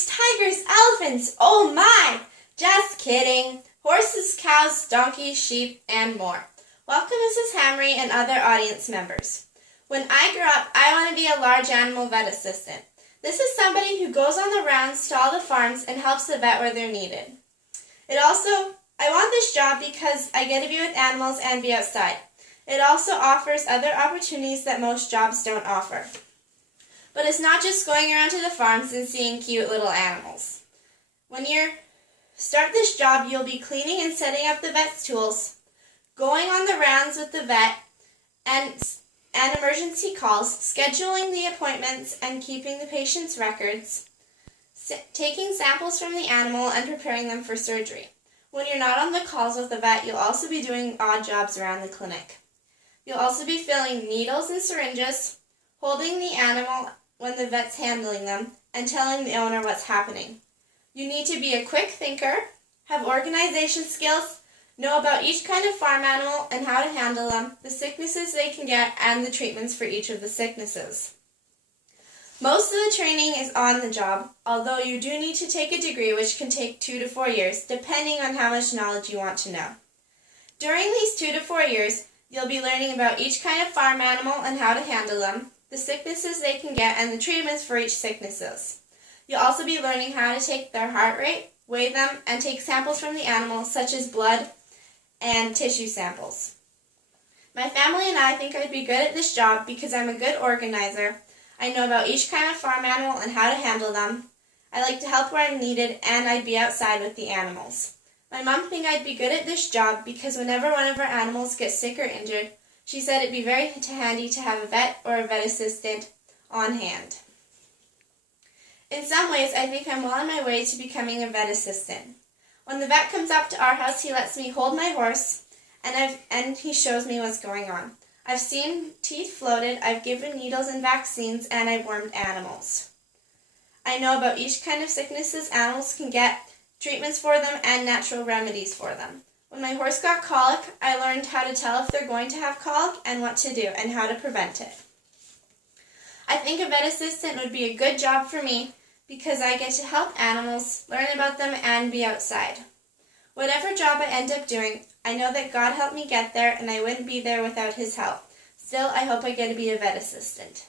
lions, tigers, elephants, oh my! Just kidding. Horses, cows, donkeys, sheep, and more. Welcome, Mrs. Hamry and other audience members. When I grow up, I want to be a large animal vet assistant. This is somebody who goes on the rounds to all the farms and helps the vet where they're needed. I want this job because I get to be with animals and be outside. It also offers other opportunities that most jobs don't offer. But it's not just going around to the farms and seeing cute little animals. When you start this job, you'll be cleaning and setting up the vet's tools, going on the rounds with the vet, and emergency calls, scheduling the appointments and keeping the patient's records, taking samples from the animal and preparing them for surgery. When you're not on the calls with the vet, you'll also be doing odd jobs around the clinic. You'll also be filling needles and syringes, holding the animal when the vet's handling them, and telling the owner what's happening. You need to be a quick thinker, have organization skills, know about each kind of farm animal and how to handle them, the sicknesses they can get, and the treatments for each of the sicknesses. Most of the training is on the job, although you do need to take a degree which can take 2 to 4 years, depending on how much knowledge you want to know. During these 2 to 4 years, you'll be learning about each kind of farm animal and how to handle them, the sicknesses they can get, and the treatments for each sicknesses. You'll also be learning how to take their heart rate, weigh them, and take samples from the animal, such as blood and tissue samples. My family and I think I'd be good at this job because I'm a good organizer. I know about each kind of farm animal and how to handle them. I like to help where I'm needed, and I'd be outside with the animals. My mom thinks I'd be good at this job because whenever one of our animals gets sick or injured, she said it'd be very handy to have a vet or a vet assistant on hand. In some ways, I think I'm well on my way to becoming a vet assistant. When the vet comes up to our house, he lets me hold my horse, and he shows me what's going on. I've seen teeth floated, I've given needles and vaccines, and I've wormed animals. I know about each kind of sicknesses animals can get, treatments for them, and natural remedies for them. When my horse got colic, I learned how to tell if they're going to have colic and what to do, and how to prevent it. I think a vet assistant would be a good job for me because I get to help animals, learn about them, and be outside. Whatever job I end up doing, I know that God helped me get there, and I wouldn't be there without His help. Still, I hope I get to be a vet assistant.